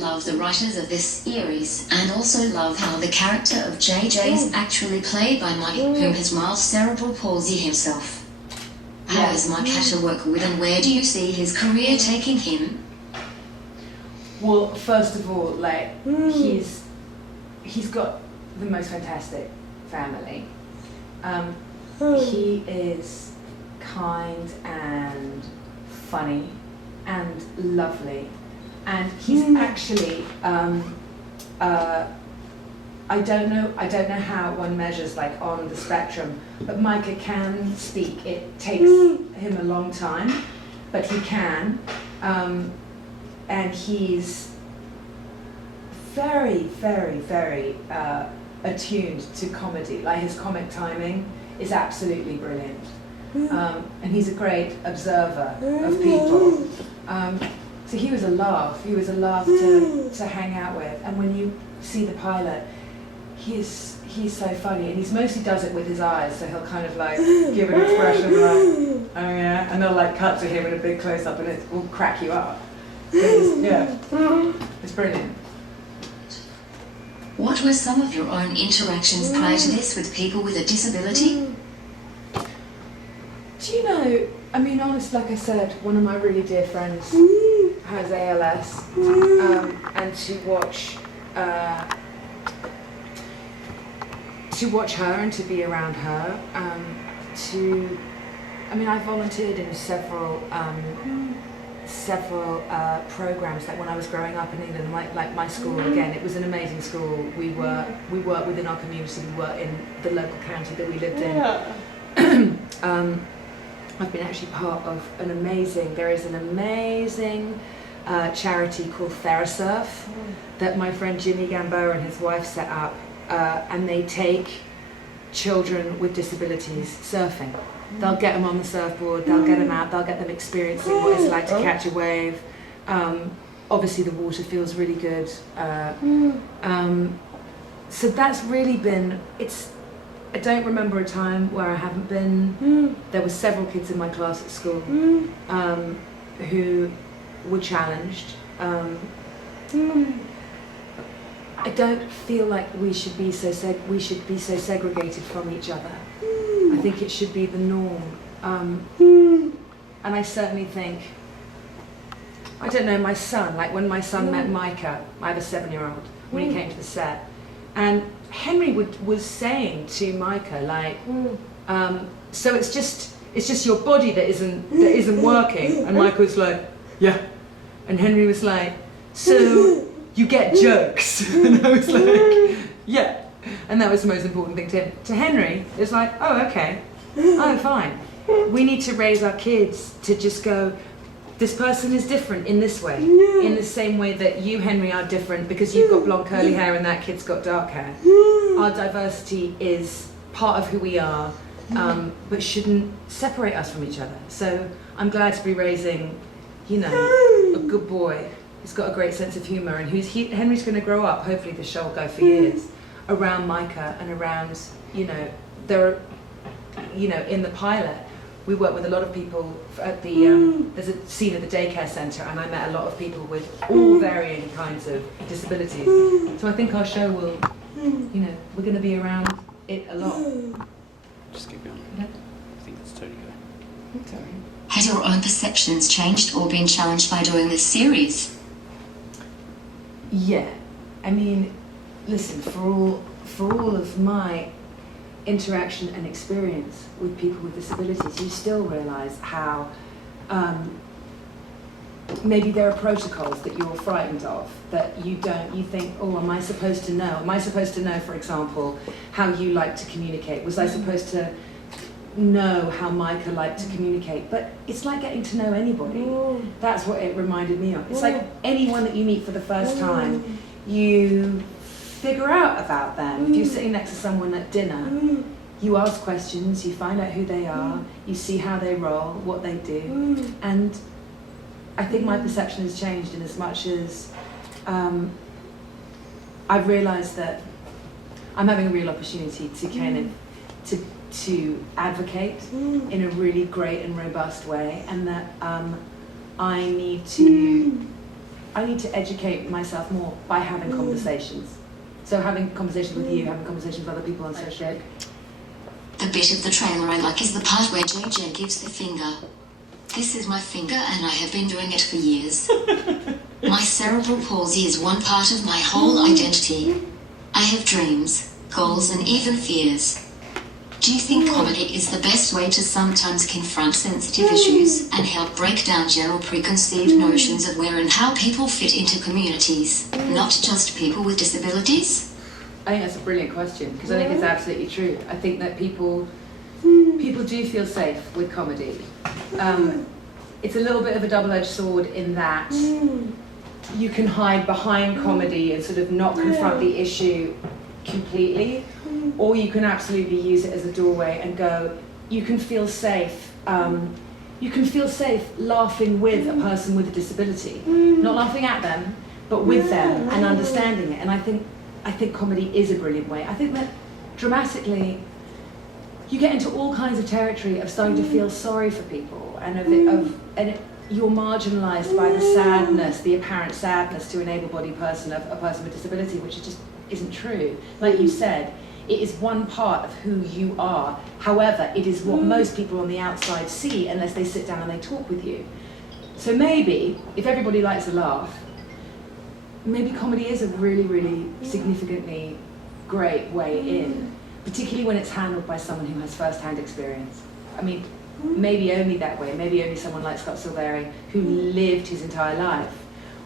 love the writers of this series, and also love how the character of JJ is actually played by Mike, whom has mild cerebral palsy himself. How is Mike to work with, and where do you see his career taking him? Well, first of all, like, he's got the most fantastic family. He is kind and funny and lovely, and he's actually I don't know how one measures, like, on the spectrum, but Micah can speak. It takes him a long time, but he can, and he's very, very, very attuned to comedy. Like, his comic timing is absolutely brilliant, and he's a great observer of people. So he was a laugh. He was a laugh to hang out with. And when you see the pilot, he's so funny, and he mostly does it with his eyes. So he'll kind of, like, give an expression like, oh yeah, and they'll, like, cut to him in a big close up, and it will crack you up. It's brilliant. What were some of your own interactions prior to this with people with a disability? Do you know, I mean, honestly, like I said, one of my really dear friends has ALS, and to watch her and to be around her, I mean, I volunteered in several programs, like when I was growing up in England, like my school, again, it was an amazing school. We worked within our community, we worked in the local county that we lived in. I've been actually part of there is an amazing charity called TheraSurf that my friend Jimmy Gamboa and his wife set up, and they take children with disabilities surfing. They'll get them on the surfboard, they'll get them out, they'll get them experiencing what it's like to catch a wave. Obviously the water feels really good. So that's really been, I don't remember a time where I haven't been. There were several kids in my class at school who were challenged. I don't feel like we should be so segregated from each other. I think it should be the norm. And I certainly think, I don't know, my son, like when my son met Micah, I have a 7-year-old, when he came to the set, and Henry was saying to Micah, like, so it's just your body that isn't working, and Micah was like, yeah, and Henry was like, so you get jokes, and I was like, yeah, and that was the most important thing to him. To Henry, it was like, oh, okay, oh, fine. We need to raise our kids to just go, this person is different in this way, in the same way that you, Henry, are different because you've got blonde curly hair and that kid's got dark hair. Our diversity is part of who we are, but shouldn't separate us from each other. So I'm glad to be raising, a good boy who's got a great sense of humour, and Henry's going to grow up, hopefully the show will go for years, around Micah and around, in the pilot, we work with a lot of people at the, there's a scene at the daycare centre, and I met a lot of people with all varying kinds of disabilities. So I think our show will, we're going to be around it a lot. Just keep going. Yeah. I think that's totally good. Sorry. Has your own perceptions changed or been challenged by doing this series? Yeah, I mean, listen, for all of my interaction and experience with people with disabilities, you still realise how maybe there are protocols that you're frightened of, that you think, oh, am I supposed to know? Am I supposed to know, for example, how you like to communicate? Was I supposed to know how Micah liked to communicate? But it's like getting to know anybody. That's what it reminded me of. It's like anyone that you meet for the first time, you figure out about them. If you're sitting next to someone at dinner, you ask questions, you find out who they are, you see how they roll, what they do, and I think my perception has changed in as much as I've realised that I'm having a real opportunity to kind of to advocate in a really great and robust way, and that I need to to educate myself more by having conversations. So having conversations with you, having conversations with other people on social. The bit of the trailer I like is the part where JJ gives the finger. This is my finger and I have been doing it for years. My cerebral palsy is one part of my whole identity. I have dreams, goals and even fears. Do you think comedy is the best way to sometimes confront sensitive issues and help break down general preconceived notions of where and how people fit into communities, not just people with disabilities? I think that's a brilliant question, because I think it's absolutely true. I think that people do feel safe with comedy. It's a little bit of a double-edged sword in that you can hide behind comedy and sort of not confront the issue completely, or you can absolutely use it as a doorway and go, you can feel safe. You can feel safe laughing with a person with a disability, not laughing at them, but with them and understanding it. And I think comedy is a brilliant way. I think that dramatically, you get into all kinds of territory of starting to feel sorry for people, and you're marginalised by the sadness, the apparent sadness to an able-bodied person, a person with disability, which just isn't true. Like you said, it is one part of who you are. However, it is what most people on the outside see unless they sit down and they talk with you. So maybe, if everybody likes a laugh, maybe comedy is a really, really significantly great way in, particularly when it's handled by someone who has first-hand experience. I mean, maybe only that way, maybe only someone like Scott Silveri, who lived his entire life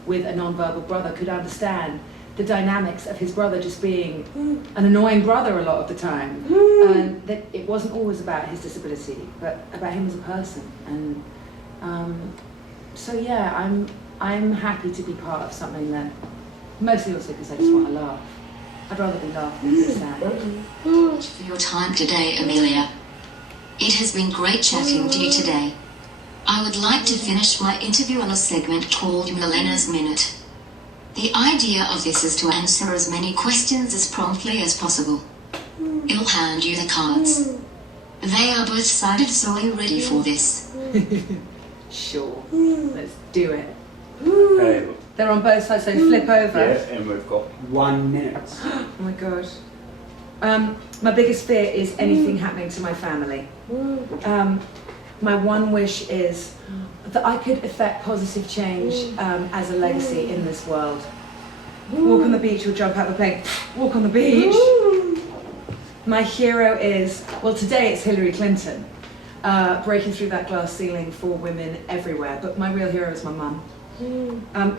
with a non-verbal brother, could understand the dynamics of his brother just being an annoying brother a lot of the time, and that it wasn't always about his disability, but about him as a person. And so yeah, I'm happy to be part of something that, mostly also because I just want to laugh. I'd rather be laughing than be sad. For your time today, Amelia. It has been great chatting to you today. I would like to finish my interview on a segment called Marlena's Minute. The idea of this is to answer as many questions as promptly as possible. I'll hand you the cards. They are both sided, so are you ready for this? Sure, let's do it. Okay, They're on both sides, so flip over. yeah, and we've got 1 minute. Oh my god. My biggest fear is anything happening to my family. My one wish is that I could effect positive change as a legacy in this world. Walk on the beach or jump out of a plane. Walk on the beach. My hero is, well, today it's Hillary Clinton, breaking through that glass ceiling for women everywhere, but my real hero is my mum.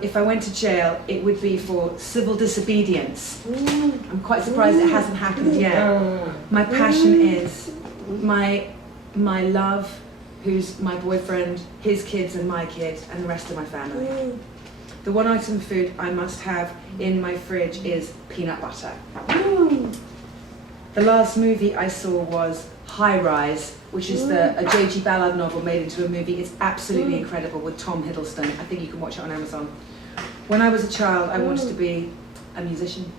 If I went to jail, it would be for civil disobedience. I'm quite surprised it hasn't happened yet. My passion is my love, who's my boyfriend, his kids and my kids, and the rest of my family. The one item of food I must have in my fridge is peanut butter. The last movie I saw was High Rise, which is a J.G. Ballard novel made into a movie. It's absolutely incredible with Tom Hiddleston. I think you can watch it on Amazon. When I was a child, I wanted to be a musician.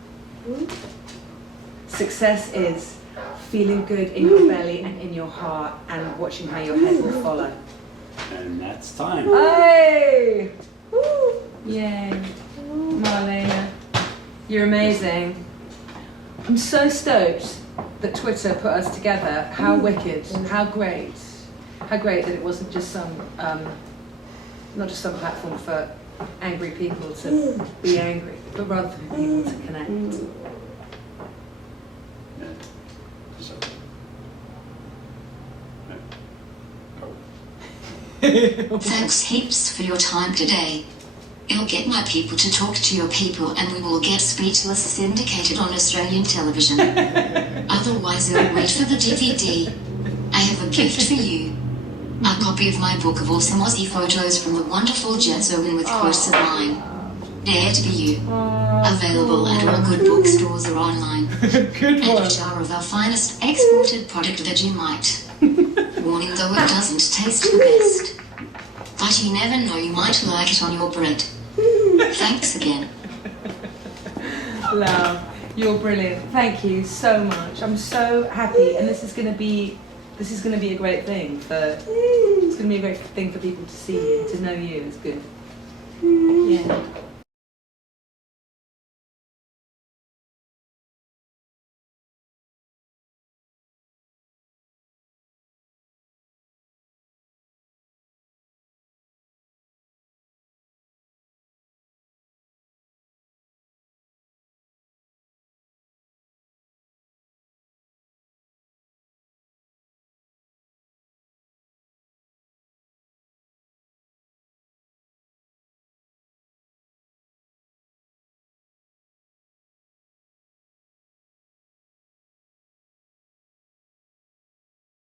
Success is feeling good in your belly and in your heart and watching how your head will follow. And that's time. Hey! Yay. Marlena, you're amazing. I'm so stoked that Twitter put us together. How wicked, how great that it wasn't just some, not just some platform for angry people to be angry, but rather for people to connect. Yeah. So, yeah. Oh. Thanks heaps for your time today. I'll get my people to talk to your people and we will get Speechless syndicated on Australian television. Otherwise I'll wait for the DVD. I have a gift for you. A copy of my book of awesome Aussie photos from the wonderful Jess Owen with quotes of mine. Dare to be you. Available at all good bookstores or online. Good And a jar of our finest exported product Vegemite. Warning though, it doesn't taste the best. But you never know, you might like it on your bread. Thanks again. Love, you're brilliant. Thank you so much. I'm so happy, and this is going to be a great thing it's going to be a great thing for people to see you, to know you. It's good. Yeah.